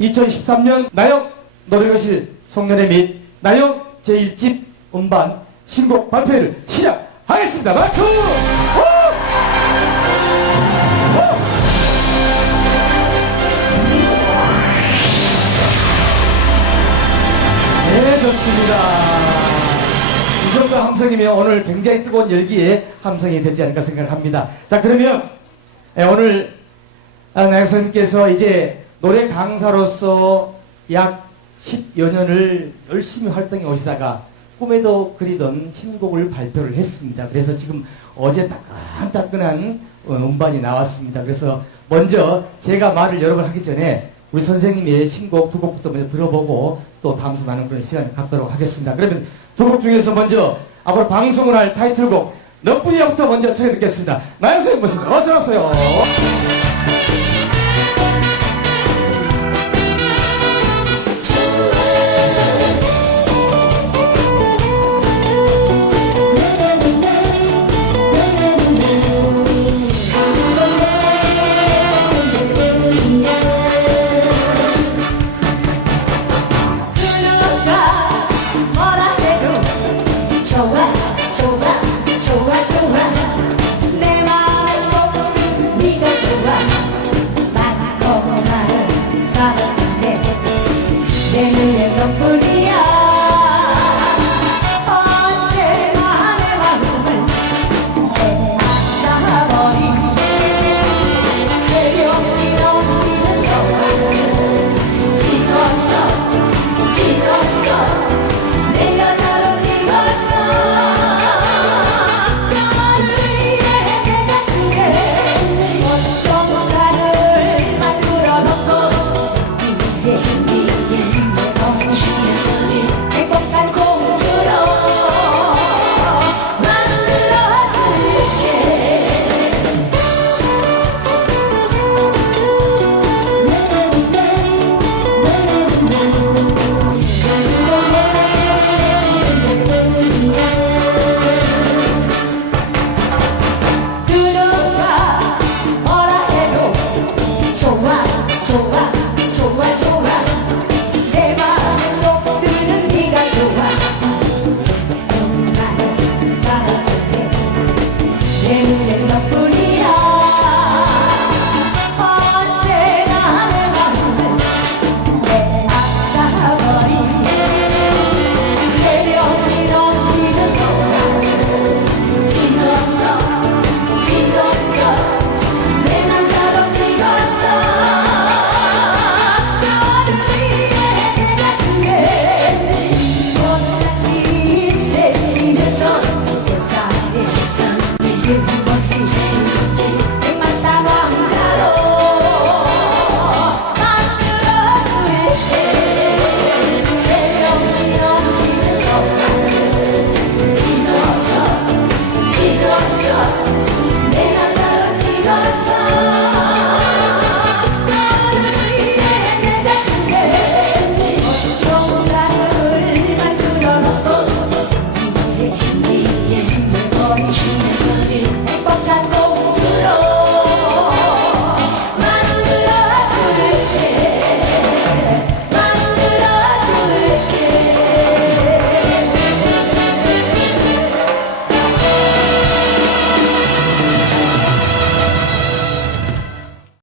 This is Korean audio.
2013년 나영 노래교실 송년회 및 나영 제1집 음반 신곡 발표를 시작하겠습니다. 박수! 우! 네, 좋습니다. 이 정도 함성이면 오늘 굉장히 뜨거운 열기에 함성이 되지 않을까 생각을 합니다. 자, 그러면 예, 오늘 아, 나영선님께서 이제 노래 강사로서 약 10여 년을 열심히 활동해 오시다가 꿈에도 그리던 신곡을 발표를 했습니다. 그래서 지금 어제 따끈따끈한 어, 음반이 나왔습니다. 그래서 먼저 제가 말을 여러 번 하기 전에 우리 선생님의 신곡 두 곡부터 먼저 들어보고 또 다음 수 나는 그런 시간을 갖도록 하겠습니다. 그러면 두 곡 중에서 먼저 앞으로 방송을 할 타이틀곡 너뿐이야부터 먼저 틀어듣겠습니다. 나영 선생님 모십니다. 어서 오세요.